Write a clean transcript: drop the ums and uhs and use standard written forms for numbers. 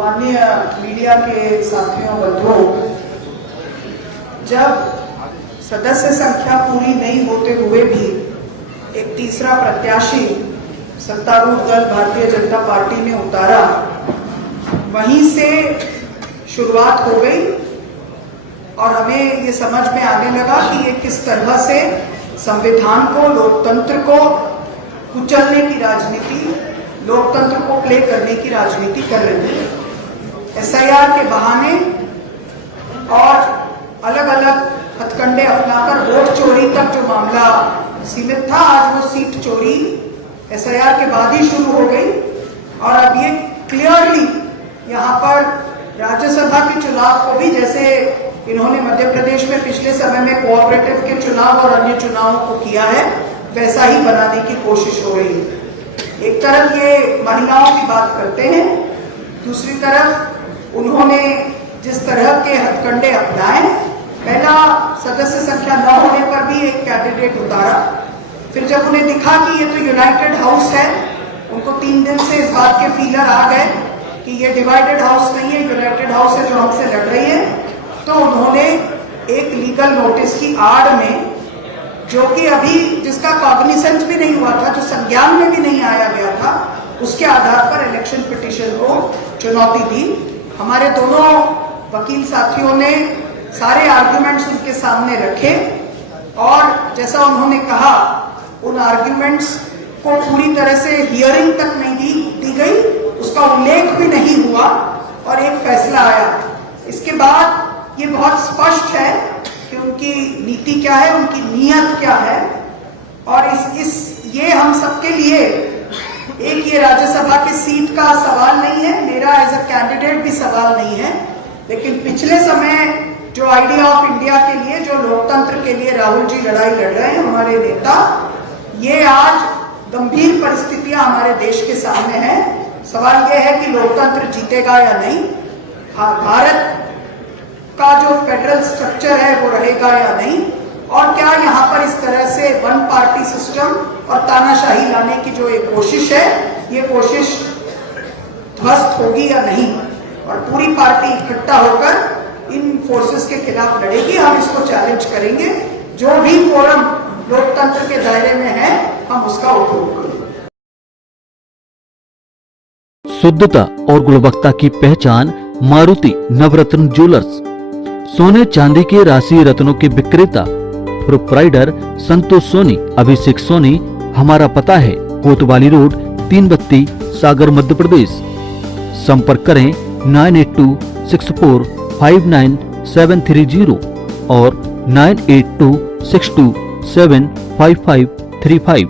माननीय मीडिया के साथियों बंधुओं, जब सदस्य संख्या पूरी नहीं होते हुए भी एक तीसरा प्रत्याशी सत्तारूढ़ दल भारतीय जनता पार्टी ने उतारा, वहीं से शुरुआत हो गई और हमें ये समझ में आने लगा कि ये किस तरह से संविधान को, लोकतंत्र को कुचलने की राजनीति, लोकतंत्र को प्ले करने की राजनीति कर रहे थे। एसआईआर के बहाने और अलग अलग हथकंडे अपनाकर वोट चोरी तक जो मामला सीमित था, आज वो सीट चोरी एसआईआर के बाद ही शुरू हो गई। और अब ये क्लियरली यहाँ पर राज्यसभा के चुनाव को भी, जैसे इन्होंने मध्य प्रदेश में पिछले समय में कोऑपरेटिव के चुनाव और अन्य चुनावों को किया है, वैसा ही बनाने की कोशिश हो रही है। एक तरफ ये महिलाओं की बात करते हैं, दूसरी तरफ उन्होंने जिस तरह के हथकंडे अपनाए, पहला सदस्य संख्या न होने पर भी एक कैंडिडेट उतारा, फिर जब उन्हें दिखा कि ये तो यूनाइटेड हाउस है, उनको 3 दिन से इस बात के फीलर आ गए कि ये डिवाइडेड हाउस नहीं है, यूनाइटेड हाउस है जो हमसे लड़ रही है, तो उन्होंने एक लीगल नोटिस की आड़ में, जो कि अभी जिसका कॉग्निसेंस भी नहीं हुआ था, जो संज्ञान में भी नहीं आया गया था, उसके आधार पर इलेक्शन पिटीशन को चुनौती दी। हमारे दोनों वकील साथियों ने सारे आर्ग्यूमेंट्स उनके सामने रखे और जैसा उन्होंने कहा, उन आर्ग्यूमेंट्स को पूरी तरह से हियरिंग तक नहीं दी गई, उसका उल्लेख भी नहीं हुआ और एक फैसला आया। इसके बाद ये बहुत स्पष्ट है कि उनकी नीति क्या है, उनकी नीयत क्या है। और ये हम सबके लिए एक ये राज्यसभा की सीट का सवाल नहीं है, मेरा एज अ कैंडिडेट भी सवाल नहीं है, लेकिन पिछले समय जो आइडिया ऑफ इंडिया के लिए, जो लोकतंत्र के लिए राहुल जी लड़ाई लड़ रहे हैं, हमारे नेता, ये आज गंभीर परिस्थितियां हमारे देश के सामने हैं। सवाल यह है कि लोकतंत्र जीतेगा या नहीं, भारत का जो फेडरल स्ट्रक्चर है वो रहेगा या नहीं, और क्या यहाँ पर इस तरह से वन पार्टी सिस्टम और तानाशाही लाने की जो एक कोशिश है, ये कोशिश ध्वस्त होगी या नहीं। और पूरी पार्टी इकट्ठा होकर इन फोर्सेस के खिलाफ लड़ेगी। हम इसको चैलेंज करेंगे, जो भी फोरम लोकतंत्र के दायरे में है, हम उसका उपयोग करेंगे। शुद्धता और गुणवत्ता की पहचान मारुति नवरत्न ज्वेलर्स। सोने चांदी के राशि रत्नों के विक्रेता प्रोप्राइटर संतोष सोनी, अभिषेक सोनी। हमारा पता है कोतवाली रोड, 3 बत्ती, सागर, मध्य प्रदेश। संपर्क करें 9826459730 और 9826275535।